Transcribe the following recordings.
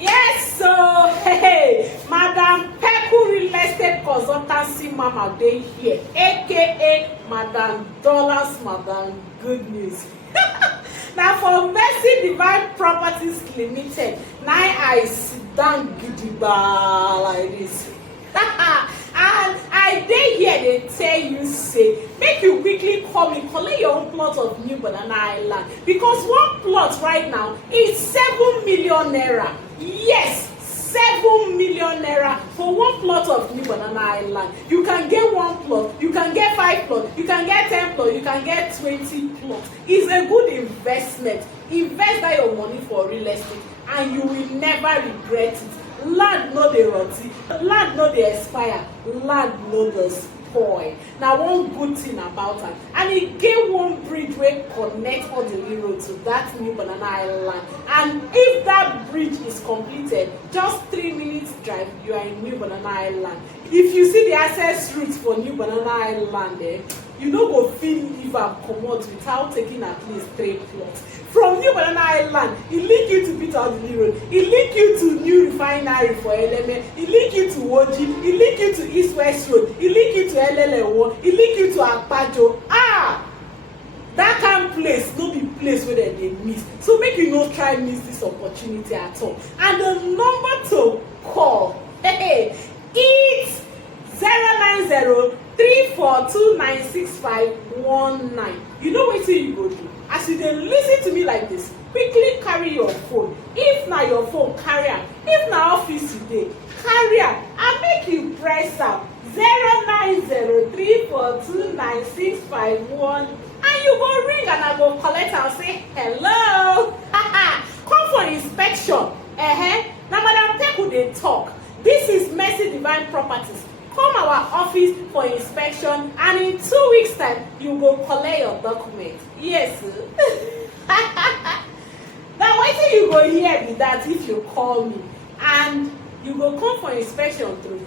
Yes, so hey, Madam Peku Real Estate Consultancy Mama dey here, aka Madam Dollars, Madam Good News. Now for Mercy Divine Properties Limited, now I sit down gidigba like this. And I dey here dey tell you say make you quickly call me collect your own plot of new Banana Highland, because one plot right now is 7 million naira. Yes, 7 million naira for one plot of new Banana Highland. You can get one plot, you can get 5 plots, you can get 10 plots, you can get 20 plots. It's a good investment. Invest that your money for real estate and you will never regret it. Land no dey rotty, land no dey expire, land no dey spoil. Na one good thing about am. And e get one bridge wey connect Odili Road to that new Banana Highland. And if that bridge is completed, just 3 minutes drive, you are in new Banana Highland. If you see the access route for new Banana Highland, you no go fit leave am comot without taking at least 3 plots. From new Banana Highland, e link you to Port-Harcourt Road, e link you to new refinery for Eleme, e link you to Woji, e link you to East West Road, e link you to Eleme One, e link you to Akpajo. That kind place no be place where they miss. So make you no try miss this opportunity at all. And the number to call, it's 090-342-96519. You know wetin you go do? As you dey listen to me like this, quickly carry your phone. If na your phone, carry am. If na office you dey, carry am and make you press am 090-342-96519, and you go ring and I go collect am say hello. Come for inspection. Na Madam Peku dey talk. This is Mercy Divine Properties. Come our office for inspection and in 2 weeks time you go collect your document. Yes. Now wetin you go hear be that if you call me and you go come for inspection true.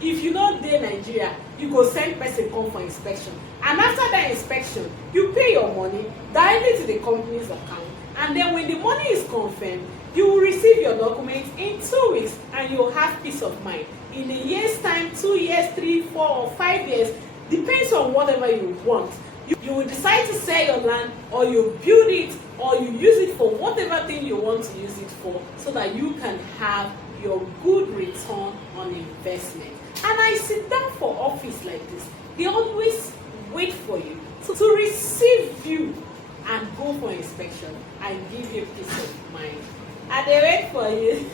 If you no dey Nigeria, you go send person come for inspection, and after that inspection you pay your money directly to the company's account, and then when the money is confirmed, you will receive your document in 2 weeks and you will have peace of mind. In a year's time, 2 years, 3, 4 or 5 years, depends on whatever you want. You will decide to sell your land, or you build it, or you use it for whatever thing you want to use it for, so that you can have your good return on investment. And I sit down for office like this. They always wait for you to receive you and go for inspection and give you peace of mind. And they wait for you.